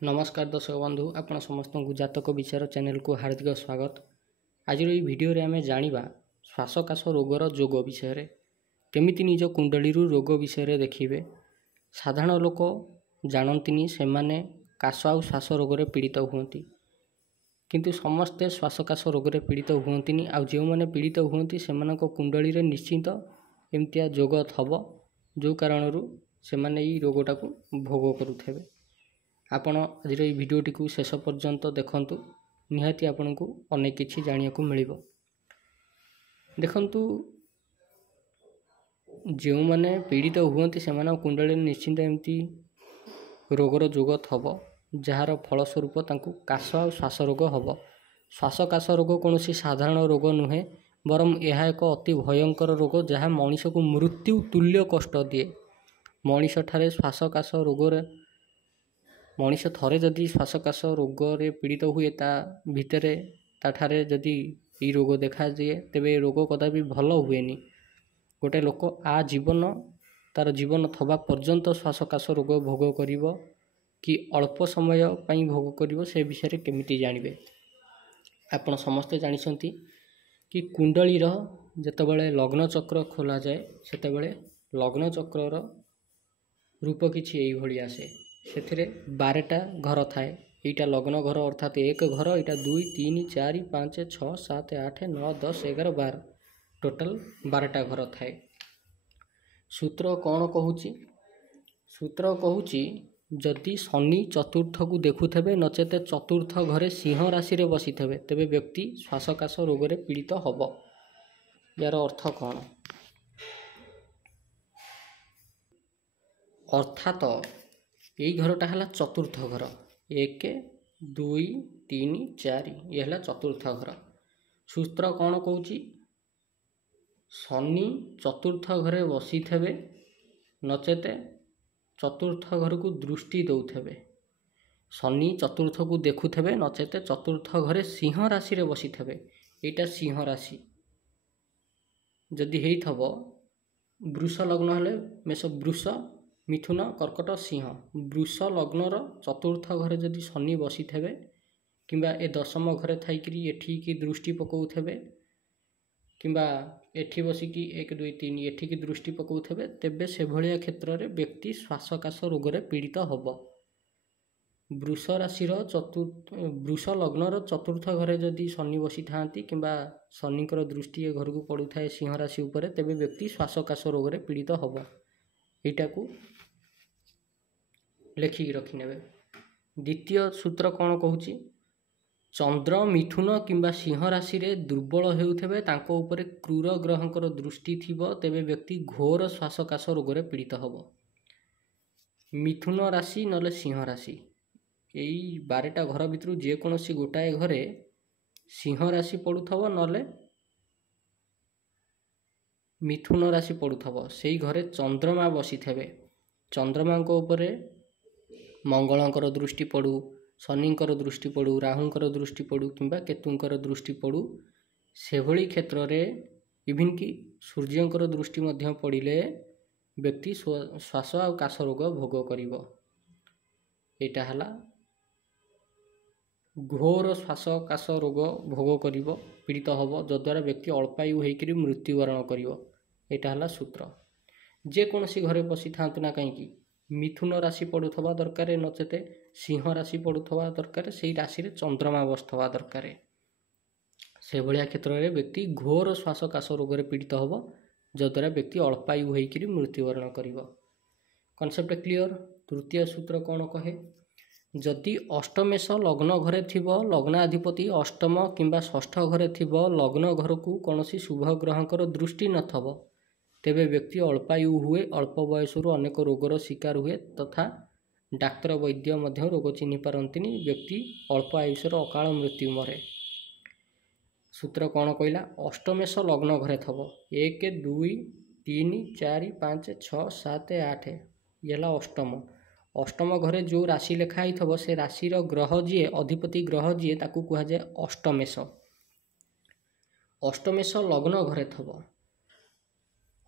नमस्कार दर्शक बंधु आपण समस्त जातक विचार चैनल को हार्दिक स्वागत। आज ये वीडियो रे आमे जानिबा श्वासकाश रोगर जोग विषय केमिति निज कुंडली रोग विषय देखिए। साधारण लोक जानती से माने काश आ श्वास रोग रे पीड़ित हुंती, किंतु समस्ते श्वासकाश रोग रे पीड़ित हुंती। आ जो माने पीड़ित हुंती से मानको कुंडली रे निश्चित एमतिया जोग थब जो कारणरू से माने ई रोगटा को भोग करुथेबे। आपण आज भिडियोटी को शेष पर्यंत देखंतु, निहाती आपण को अनेक किछि जानिया को मिलिबो। देखंतु जो माने पीड़ित हुंती से माने कुंडली निश्चित एमती रोगर जोग थब जार फलस्वरूप तांकु काश आ श्वास रोग हब। श्वासकाश रोग कौन साधारण रोग नुहे, बरम यह एक अति भयंकर रोग जहाँ मनीष को मृत्यु तुल्य कष्ट दिए। मनीष ठारे श्वासकाश रोग मनीष थरे जदि श्वासकाश रोग रे पीड़ित हुए ता भितरे ताठारे जदि ई रोग देखा जाए तेबे रोग कदापि भल हुएनी। गोटे लोक आ जीवन तार जीवन थबा पर्यंत श्वासकाश रोग भोग करिवो कि अल्प समय पई भोग करिवो से विषय केमिति जानिबे। आपण समस्ते जानिसंती कि कुंडली रो जेतेबेले लग्न चक्र खोला जाए सेतेबेले लग्न चक्रर रूप किछि एई भଳି आसे। से 12टा घर थाए। यहाँ लग्न घर अर्थात एक घर, यहाँ 2 3 4 5 6 7 8 9 10 11 12 टोटाल 12टा घर थाए। सूत्र कौन कहूची? सूत्र कहूची जदि शनि चतुर्थ को देखुथे नचेत चतुर्थ घरे सिंह राशि रे बसी थे तेबे व्यक्ति श्वासकाश रोग रे पीड़ित हब। यार अर्थ कौन? अर्थात यही घरटा है चतुर्थ घर, 1 2 3 4 ये है चतुर्थ घर। सूत्र कौन कहूची? शनि चतुर्थ घरे बसी थे नचेत चतुर्थ घर को दृष्टि दौथे। शनि चतुर्थ को देखुथे नचेत चतुर्थ घरे सिंह राशि रे बसी थे। यहाँ सिंह राशि जदि हेइथब वृष लग्न हेले मेष वृष मिथुन कर्कट सिंह, वृष लग्नर चतुर्थ घरे जदि शनि बसी थे किंबा ए दशम घरे थाइकरी एठी की दृष्टि पकाउथे किंबा एठी बसिकी 1 2 3 एठी की दृष्टि पकाउथे तेबे से भलिया क्षेत्र रे व्यक्ति श्वासकाश रोग रे पीड़ित हब। वृष राशि वृष लग्नर चतुर्थ घरे जदि शनि बसी थांती किंबा शनिकर दृष्टि ए घर को पड़ू थाए सिंह राशि उपरे तेबे व्यक्ति श्वासकाश रोग रे पीड़ित हब। एटा को लेखिक रखिने। द्वितीय सूत्र कौन कहूची? चंद्र मिथुन किंबा सिंह राशि रे दुर्बल हेउथेबे तांको उपरे क्रूर ग्रहंकर दृष्टि थिबो तेबे व्यक्ति घोर श्वासकाश रोग रे पीड़ित हब। मिथुन राशि नले सिंह राशि एई 12टा घर भितरु जे कोनोसी गोटाए घरे सिंह राशि पड़ुथबो नले मिथुन राशि पड़ुथबो, सेई घरे चंद्रमा बसी थेबे। चंद्रमा को उपरे मंगलंकर दृष्टि पड़ू, शनिंकर दृष्टि पड़ू, राहुंकर दृष्टि पड़ू किंबा केतुंकर दृष्टि पड़ू से भली क्षेत्र रे इभिन कि सूर्यंकर दृष्टि मध्य पड़िले व्यक्ति श्वास आ काश रोग भोग करिवो। एटा हला घोर श्वासकाश रोग भोग करिवो, पीड़ित हब जद्वारा व्यक्ति अल्पायु होइकरी मृत्युवरण करिवो। एटा हला सूत्र। जे कोनसी घरे बसी थांतु ना कहीं मिथुन राशि पड़ुथबा दरकार नचेते सिंह राशि पड़ुथबा दरकार, से राशि रे चंद्रमा बसथबा दरकार। से भलिया क्षेत्र रे व्यक्ति घोर श्वासकाश रोग रे पीड़ित हब जद्वारा व्यक्ति अल्पायु होइकरी मृत्युवरण करिवो। Concept clear? तृतीय सूत्र कौन कहे? जदि अष्टमेश लग्न घरे थिबो, लग्नाधिपति अष्टम किंबा षष्ठ घरे थिबो, लग्न घर को कौनसी शुभ ग्रहंकर दृष्टि नथबो तेबे व्यक्ति अल्पायु हुए, अल्प बयसरू अनेक रोगर शिकार हुए तथा डाक्तर वैद्य मध्य रोग चिन्हि पारंतिनी, व्यक्ति अल्प आयुषर अकाल मृत्यु मरे। सूत्र कौन कहला? अष्टमेश लग्न घरे थबो 1 2 3 4 5 6 7 8 ये अष्टम। अष्टम घरे जो राशि लेखाई थबो से राशि ग्रह जी अधिपति ग्रह जी ताकू कहा जाए अष्टमेश। अष्टमेश लग्न घरे थबो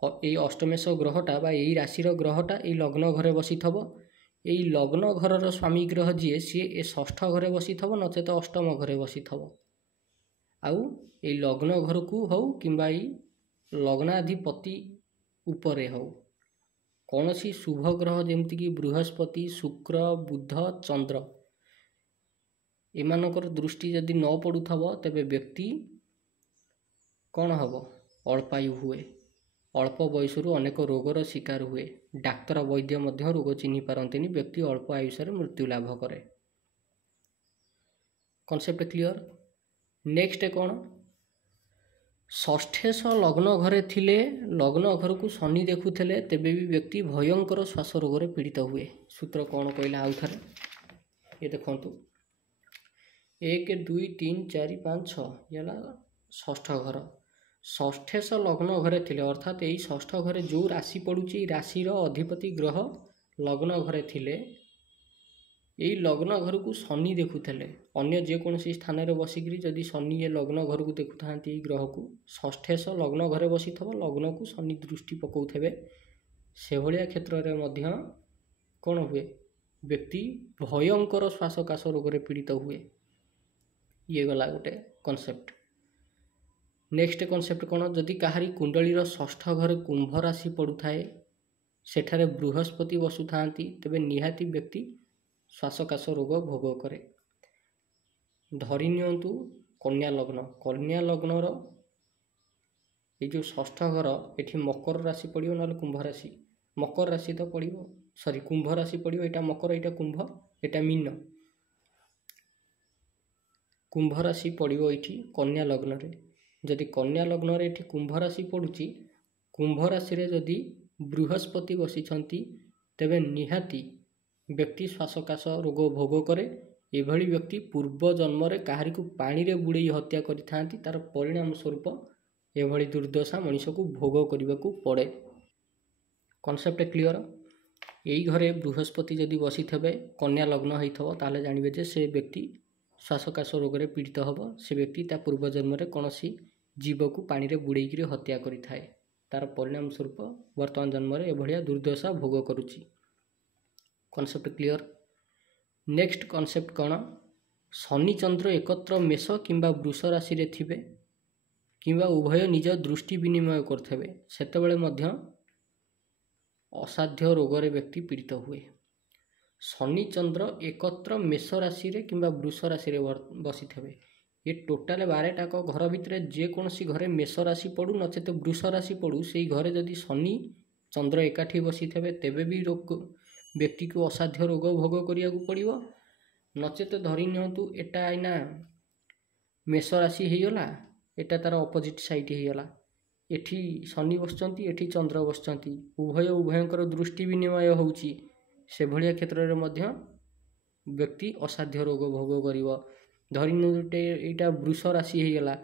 ये अष्टमेश ग्रहटा बा यही राशि ग्रहटा ये लग्न घरे बसी थबो ଏଇ ଲଗ୍ନ ଘରର ସ୍ୱାମୀ ଗ୍ରହ ଯିଏ ସିଏ ଏ ଷଷ୍ଠ ଘରେ ବସିଥିବ ନଚେତ ଅଷ୍ଟମ ଘରେ ବସିଥିବ। ଆଉ ଏଇ ଲଗ୍ନ ଘରକୁ ହଉ କିମ୍ବା ଏଇ ଲଗ୍ନାଧିପତି ଉପରେ ହଉ କୌଣସି ଶୁଭ ଗ୍ରହ ଯେମିତିକି ବୃହସ୍ପତି, ଶୁକ୍ର, ବୁଧ, ଚନ୍ଦ୍ର ଏମାନଙ୍କର ଦୃଷ୍ଟି ଯଦି ନ ପଡ଼ୁଥିବ ତେବେ ବ୍ୟକ୍ତି କ'ଣ ହେବ? ଅଳ୍ପାୟୁ ହୁଏ। ଅଳ୍ପ ବୟସରୁ ଅନେକ ରୋଗର ଶିକାର ହୁଏ। ଡାକ୍ତର ବୈଦ୍ୟ ମଧ୍ୟ ରୋଗ ଚିହ୍ନି ପାରନ୍ତିନି। ବ୍ୟକ୍ତି ଅଳ୍ପ ଆୟୁଷରେ ମୃତ୍ୟୁ ଲାଭ କରେ। Concept clear? ନେକ୍ସଟ କ'ଣ? ଷଷ୍ଠେଶ ଲଗ୍ନ ଘରେ ଥିଲେ, ଲଗ୍ନ ଘରକୁ ଶନି ଦେଖୁଥିଲେ ତେବେ ବି ବ୍ୟକ୍ତି ଭୟଙ୍କର ଶ୍ୱାସ ରୋଗରେ ପୀଡ଼ିତ ହୁଏ। ସୂତ୍ର କ'ଣ କହିଲା ଆଉ ଥରେ ଏ ଦେଖନ୍ତୁ, 1 2 3 4 5 6 ହେଲା ଷଷ୍ଠ ଘର। ଷଷ୍ଠେଶ ଲଗ୍ନ ଘରେ ଥିଲେ ଅର୍ଥାତ୍ ଏଇ ଷଷ୍ଠ ଘରେ ଯେଉଁ ରାଶି ପଡ଼ୁଛି ଏଇ ରାଶିର ଅଧିପତି ଗ୍ରହ ଲଗ୍ନ ଘରେ ଥିଲେ, ଏଇ ଲଗ୍ନ ଘରକୁ ଶନି ଦେଖୁଥିଲେ। ଅନ୍ୟ ଯେକୌଣସି ସ୍ଥାନରେ ବସିକିରି ଯଦି ଶନି ଏ ଲଗ୍ନ ଘରକୁ ଦେଖୁଥାନ୍ତି ଏଇ ଗ୍ରହକୁ, ଷଷ୍ଠେଶ ଲଗ୍ନ ଘରେ ବସିଥିବ, ଲଗ୍ନକୁ ଶନି ଦୃଷ୍ଟି ପକାଉଥିବେ, ସେଭଳିଆ କ୍ଷେତ୍ରରେ ମଧ୍ୟ କ'ଣ ହୁଏ? ବ୍ୟକ୍ତି ଭୟଙ୍କର ଶ୍ୱାସକାଶ ରୋଗରେ ପୀଡ଼ିତ ହୁଏ। ଇଏ ଗଲା ଗୋଟେ କନସେପ୍ଟ। ନେକ୍ସଟ କନସେପ୍ଟ କ'ଣ? ଯଦି କାହାରି କୁଣ୍ଡଳୀର ଷଷ୍ଠ ଘରେ କୁମ୍ଭ ରାଶି ପଡ଼ୁଥାଏ, ସେଠାରେ ବୃହସ୍ପତି ବସୁଥାନ୍ତି, ତେବେ ନିହାତି ବ୍ୟକ୍ତି ଶ୍ୱାସକାଶ ରୋଗ ଭୋଗ କରେ। ଧରି ନିଅନ୍ତୁ କନ୍ୟା ଲଗ୍ନ। କନ୍ୟା ଲଗ୍ନର ଏଇ ଯେଉଁ ଷଷ୍ଠ ଘର ଏଠି ମକର ରାଶି ପଡ଼ିବ ନହେଲେ କୁମ୍ଭ ରାଶି। ମକର ରାଶି ତ ପଡ଼ିବ, କୁମ୍ଭ ରାଶି ପଡ଼ିବ। ଏଇଟା ମକର, ଏଇଟା କୁମ୍ଭ, ଏଇଟା ମୀନ। କୁମ୍ଭ ରାଶି ପଡ଼ିବ ଏଇଠି କନ୍ୟା ଲଗ୍ନରେ। ଯଦି କନ୍ୟା ଲଗ୍ନରେ ଏଠି କୁମ୍ଭ ରାଶି ପଡ଼ୁଛି, କୁମ୍ଭ ରାଶିରେ ଯଦି ବୃହସ୍ପତି ବସିଛନ୍ତି, ତେବେ ନିହାତି ବ୍ୟକ୍ତି ଶ୍ୱାସକାଶ ରୋଗ ଭୋଗ କରେ। ଏଭଳି ବ୍ୟକ୍ତି ପୂର୍ବ ଜନ୍ମରେ କାହାରିକୁ ପାଣିରେ ବୁଡ଼େଇ ହତ୍ୟା କରିଥାନ୍ତି। ତାର ପରିଣାମ ସ୍ୱରୂପ ଏଭଳି ଦୁର୍ଦ୍ଦଶା ମଣିଷକୁ ଭୋଗ କରିବାକୁ ପଡ଼େ। Concept clear? ଏଇ ଘରେ ବୃହସ୍ପତି ଯଦି ବସିଥିବେ, କନ୍ୟା ଲଗ୍ନ ହେଇଥିବ, ତାହେଲେ ଜାଣିବେ ଯେ ସେ ବ୍ୟକ୍ତି ଶ୍ୱାସକାଶ ରୋଗରେ ପୀଡ଼ିତ ହେବ। ସେ ବ୍ୟକ୍ତି ତା ପୂର୍ବଜନ୍ମରେ କୌଣସି ଜୀବକୁ ପାଣିରେ ବୁଡ଼େଇକିରି ହତ୍ୟା କରିଥାଏ। ତାର ପରିଣାମ ସ୍ୱରୂପ ବର୍ତ୍ତମାନ ଜନ୍ମରେ ଏଭଳିଆ ଦୁର୍ଦ୍ଦଶା ଭୋଗ କରୁଛି। Concept clear? ନେକ୍ସଟ କନସେପ୍ଟ କ'ଣ? ଶନି ଚନ୍ଦ୍ର ଏକତ୍ର ମେଷ କିମ୍ବା ବୃଷ ରାଶିରେ ଥିବେ କିମ୍ବା ଉଭୟ ନିଜ ଦୃଷ୍ଟି ବିନିମୟ କରୁଥିବେ, ସେତେବେଳେ ମଧ୍ୟ ଅସାଧ୍ୟ ରୋଗରେ ବ୍ୟକ୍ତି ପୀଡ଼ିତ ହୁଏ। ଶନି ଚନ୍ଦ୍ର ଏକତ୍ର ମେଷ ରାଶିରେ କିମ୍ବା ବୃଷ ରାଶିରେ ବସିଥିବେ, ଏ ଟୋଟାଲ 12ଟାକ ଘର ଭିତରେ ଯେକୌଣସି ଘରେ ମେଷ ରାଶି ପଡ଼ୁ ନଚେତ ବୃଷ ରାଶି ପଡ଼ୁ, ସେଇ ଘରେ ଯଦି ଶନି ଚନ୍ଦ୍ର ଏକାଠି ବସିଥିବେ ତେବେ ବି ବ୍ୟକ୍ତିକୁ ଅସାଧ୍ୟ ରୋଗ ଭୋଗ କରିବାକୁ ପଡ଼ିବ। ନଚେତ ଧରି ନିଅନ୍ତୁ ଏଟା ଏଇନା ମେଷ ରାଶି ହେଇଗଲା, ଏଟା ତାର ଅପୋଜିଟ୍ ସାଇଟ୍ ହେଇଗଲା, ଏଠି ଶନି ବସିଛନ୍ତି, ଏଠି ଚନ୍ଦ୍ର ବସିଛନ୍ତି, ଉଭୟଙ୍କର ଦୃଷ୍ଟି ବିନିମୟ ହେଉଛି, ସେଭଳିଆ କ୍ଷେତ୍ରରେ ମଧ୍ୟ ବ୍ୟକ୍ତି ଅସାଧ୍ୟ ରୋଗ ଭୋଗ କରିବ। ଧରି ନିଅନ୍ତୁ ଏଇଟା ବୃଷ ରାଶି ହେଇଗଲା,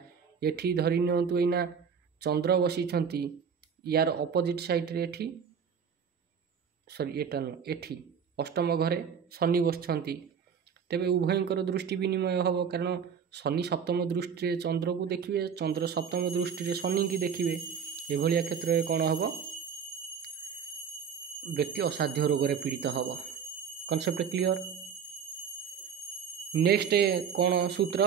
ଏଠି ଧରି ନିଅନ୍ତୁ ଏଇନା ଚନ୍ଦ୍ର ବସିଛନ୍ତି, ୟାର ଅପୋଜିଟ୍ ସାଇଟ୍ରେ ଏଠି ଅଷ୍ଟମ ଘରେ ଶନି ବସିଛନ୍ତି, ତେବେ ଉଭୟଙ୍କର ଦୃଷ୍ଟି ବିନିମୟ ହେବ। କାରଣ ଶନି ସପ୍ତମ ଦୃଷ୍ଟିରେ ଚନ୍ଦ୍ରକୁ ଦେଖିବେ, ଚନ୍ଦ୍ର ସପ୍ତମ ଦୃଷ୍ଟିରେ ଶନିକି ଦେଖିବେ। ଏଭଳିଆ କ୍ଷେତ୍ରରେ କ'ଣ ହେବ? ବ୍ୟକ୍ତି ଅସାଧ୍ୟ ରୋଗରେ ପୀଡ଼ିତ ହେବ। Concept clear? ନେକ୍ସଟ କ'ଣ ସୂତ୍ର?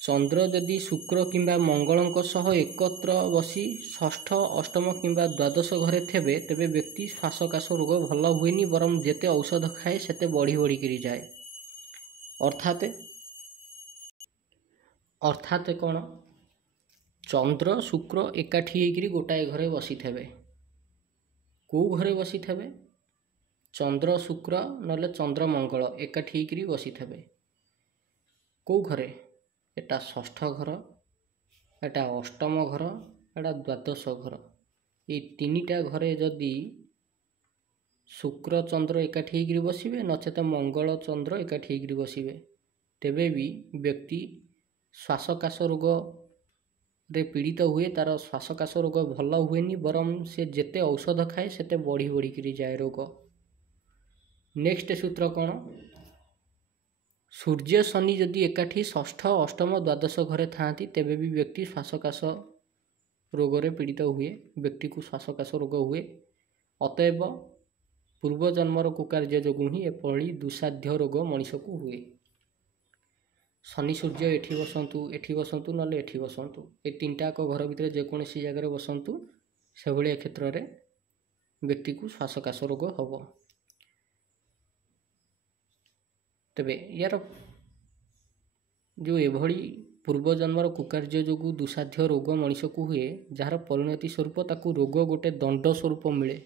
ଚନ୍ଦ୍ର ଯଦି ଶୁକ୍ର କିମ୍ବା ମଙ୍ଗଳଙ୍କ ସହ ଏକତ୍ର ବସି ଷଷ୍ଠ, ଅଷ୍ଟମ କିମ୍ବା ଦ୍ୱାଦଶ ଘରେ ଥିବେ, ତେବେ ବ୍ୟକ୍ତି ଶ୍ୱାସକାଶ ରୋଗ ଭଲ ହୁଏନି, ବରଂ ଯେତେ ଔଷଧ ଖାଏ ସେତେ ବଢ଼ିକିରି ଯାଏ। ଅର୍ଥାତ୍ କ'ଣ? ଚନ୍ଦ୍ର ଶୁକ୍ର ଏକାଠି ହେଇକିରି ଗୋଟାଏ ଘରେ ବସିଥିବେ। କେଉଁ ଘରେ ବସିଥିବେ? ଚନ୍ଦ୍ର ଶୁକ୍ର ନହେଲେ ଚନ୍ଦ୍ର ମଙ୍ଗଳ ଏକାଠି ହେଇକିରି ବସିଥିବେ। କେଉଁ ଘରେ? ଏଟା ଷଷ୍ଠ ଘର, ଏଟା ଅଷ୍ଟମ ଘର, ଏଟା ଦ୍ୱାଦଶ ଘର। ଏଇ ତିନିଟା ଘରେ ଯଦି ଶୁକ୍ର ଚନ୍ଦ୍ର ଏକାଠି ହେଇକିରି ବସିବେ ନଚେତ ମଙ୍ଗଳ ଚନ୍ଦ୍ର ଏକାଠି ହେଇକିରି ବସିବେ, ତେବେ ବି ବ୍ୟକ୍ତି ଶ୍ୱାସକାଶ ରୋଗରେ ପୀଡ଼ିତ ହୁଏ। ତାର ଶ୍ୱାସକାଶ ରୋଗ ଭଲ ହୁଏନି, ବରଂ ସେ ଯେତେ ଔଷଧ ଖାଏ ସେତେ ବଢ଼ିକିରି ଯାଏ ରୋଗ। ନେକ୍ସଟ ସୂତ୍ର କ'ଣ? ସୂର୍ଯ୍ୟ ଶନି ଯଦି ଏକାଠି ଷଷ୍ଠ, ଅଷ୍ଟମ, ଦ୍ୱାଦଶ ଘରେ ଥାଆନ୍ତି, ତେବେ ବି ବ୍ୟକ୍ତି ଶ୍ୱାସକାଶ ରୋଗରେ ପୀଡ଼ିତ ହୁଏ, ବ୍ୟକ୍ତିକୁ ଶ୍ୱାସକାଶ ରୋଗ ହୁଏ। ଅତଏବ ପୂର୍ବଜନ୍ମର କୁକାର୍ଯ୍ୟ ଯୋଗୁଁ ହିଁ ଏଭଳି ଦୁଃସାଧ୍ୟ ରୋଗ ମଣିଷକୁ ହୁଏ। ଶନି ସୂର୍ଯ୍ୟ ଏଠି ବସନ୍ତୁ ନହେଲେ ଏଠି ବସନ୍ତୁ, ଏ ତିନିଟାକ ଘର ଭିତରେ ଯେକୌଣସି ଜାଗାରେ ବସନ୍ତୁ, ସେଭଳି କ୍ଷେତ୍ରରେ ବ୍ୟକ୍ତିକୁ ଶ୍ୱାସକାଶ ରୋଗ ହେବ। ତେବେ ଏହାର ଯେଉଁ ଏଭଳି ପୂର୍ବଜନ୍ମର କୁକାର୍ଯ୍ୟ ଯୋଗୁଁ ଦୁଃସାଧ୍ୟ ରୋଗ ମଣିଷକୁ ହୁଏ, ଯାହାର ପରିଣତି ସ୍ୱରୂପ ତାକୁ ରୋଗ ଗୋଟେ ଦଣ୍ଡ ସ୍ୱରୂପ ମିଳେ,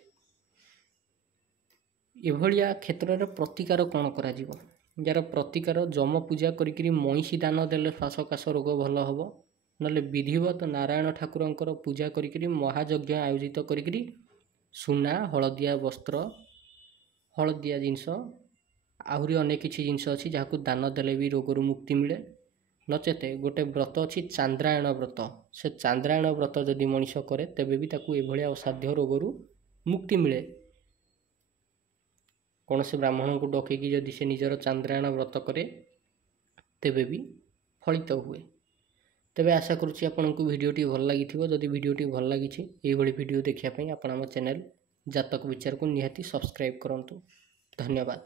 ଏଭଳିଆ କ୍ଷେତ୍ରରେ ପ୍ରତିକାର କ'ଣ କରାଯିବ? ଯାହାର ପ୍ରତିକାର ଯମ ପୂଜା କରିକିରି ମଇଁଷି ଦାନ ଦେଲେ ଶ୍ୱାସକାଶ ରୋଗ ଭଲ ହେବ, ନହେଲେ ବିଧିବତ ନାରାୟଣ ଠାକୁରଙ୍କର ପୂଜା କରିକିରି ମହାଯଜ୍ଞ ଆୟୋଜିତ କରିକିରି ସୁନା, ହଳଦିଆ ବସ୍ତ୍ର, ହଳଦିଆ ଜିନିଷ, ଆହୁରି ଅନେକ କିଛି ଜିନିଷ ଅଛି ଯାହାକୁ ଦାନ ଦେଲେ ବି ରୋଗରୁ ମୁକ୍ତି ମିଳେ। ନଚେତ ଗୋଟେ ବ୍ରତ ଅଛି ଚାନ୍ଦ୍ରାୟଣ ବ୍ରତ, ସେ ଚାନ୍ଦ୍ରାୟଣ ବ୍ରତ ଯଦି ମଣିଷ କରେ ତେବେ ବି ତାକୁ ଏଭଳିଆ ଅସାଧ୍ୟ ରୋଗରୁ ମୁକ୍ତି ମିଳେ। କୌଣସି ବ୍ରାହ୍ମଣଙ୍କୁ ଡକେଇକି ଯଦି ସେ ନିଜର ଚାନ୍ଦ୍ରାୟଣ ବ୍ରତ କରେ ତେବେ ବି ଫଳିତ ହୁଏ। ତେବେ ଆଶା କରୁଛି ଆପଣଙ୍କୁ ଭିଡ଼ିଓଟି ଭଲ ଲାଗିଥିବ। ଯଦି ଭିଡ଼ିଓଟି ଭଲ ଲାଗିଛି, ଏଇଭଳି ଭିଡ଼ିଓ ଦେଖିବା ପାଇଁ ଆପଣ ଆମ ଚ୍ୟାନେଲ୍ ଜାତକ ବିଚାରକୁ ନିହାତି ସବସ୍କ୍ରାଇବ୍ କରନ୍ତୁ। ଧନ୍ୟବାଦ।